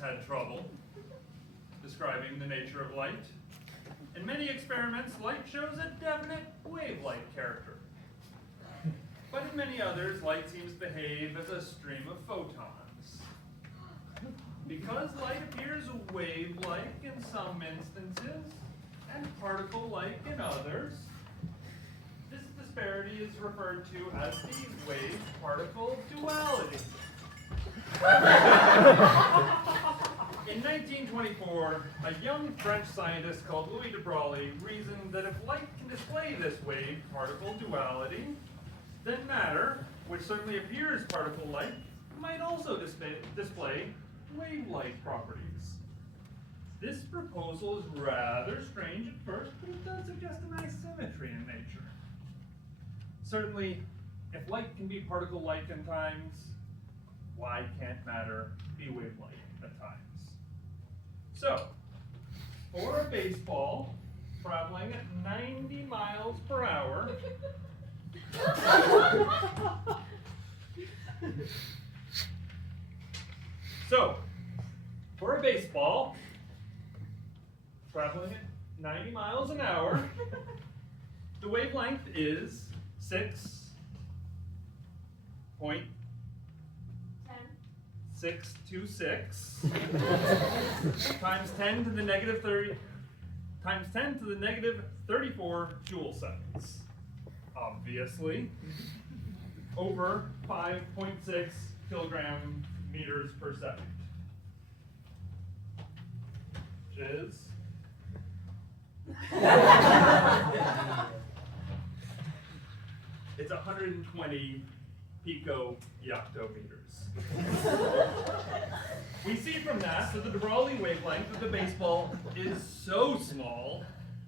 had trouble describing the nature of light. In many experiments, light shows a definite wave-like character. But in many others, light seems to behave as a stream of photons. Because light appears wave-like in some instances, and particle-like in others, this disparity is referred to as the wave-particle duality. In 1924, a young French scientist called Louis de Broglie reasoned that if light can display this wave-particle duality, then matter, which certainly appears particle-like, might also display wave-like properties. This proposal is rather strange at first, but it does suggest an asymmetry in nature. Certainly, if light can be particle-like at times, why can't matter be wave-like at times? So, for a baseball traveling at 90 miles per hour, traveling at 90 miles an hour, the wavelength is 6.626 times 10 to the negative 30 times 10 to the negative 34 joule seconds. Obviously, over 5.6 kilogram meters per second, which is it's 120 pico-yoctometers. We see from that the de Broglie wavelength of the baseball is so small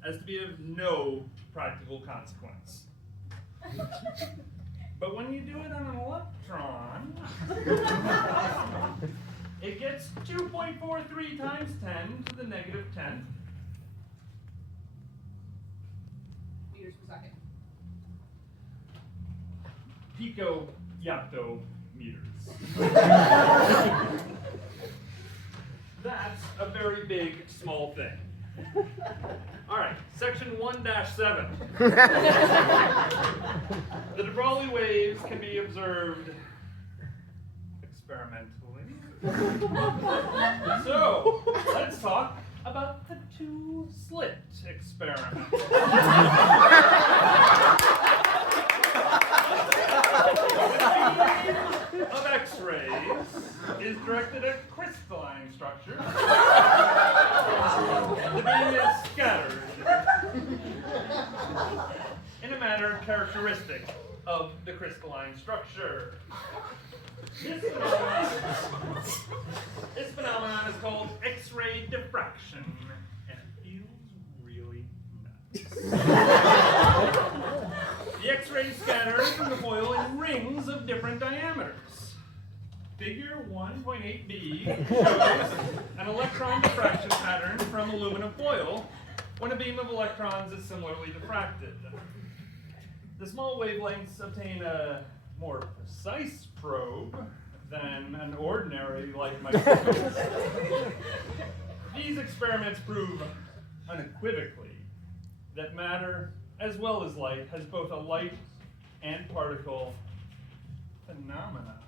as to be of no practical consequence. But when you do it on an electron, it gets 2.43 times 10 to the negative 10th meters per second. Pico-yoctometers. That's a very big, small thing. All right, section 1-7. The de Broglie waves can be observed experimentally. So, let's talk about the two-slit experiment. The beam of X-rays is directed at crystalline structures. The beam is scattered in a manner characteristic of the crystalline structure. This phenomenon is called X-ray diffraction, and it feels really nuts. The X-rays scatter from the foil in rings of different diameters. Figure 1.8b shows an electron diffraction pattern from aluminum foil when a beam of electrons is similarly diffracted. The small wavelengths obtain a more precise probe than an ordinary light microscope. These experiments prove unequivocally that matter, as well as light, has both a light and particle phenomenon.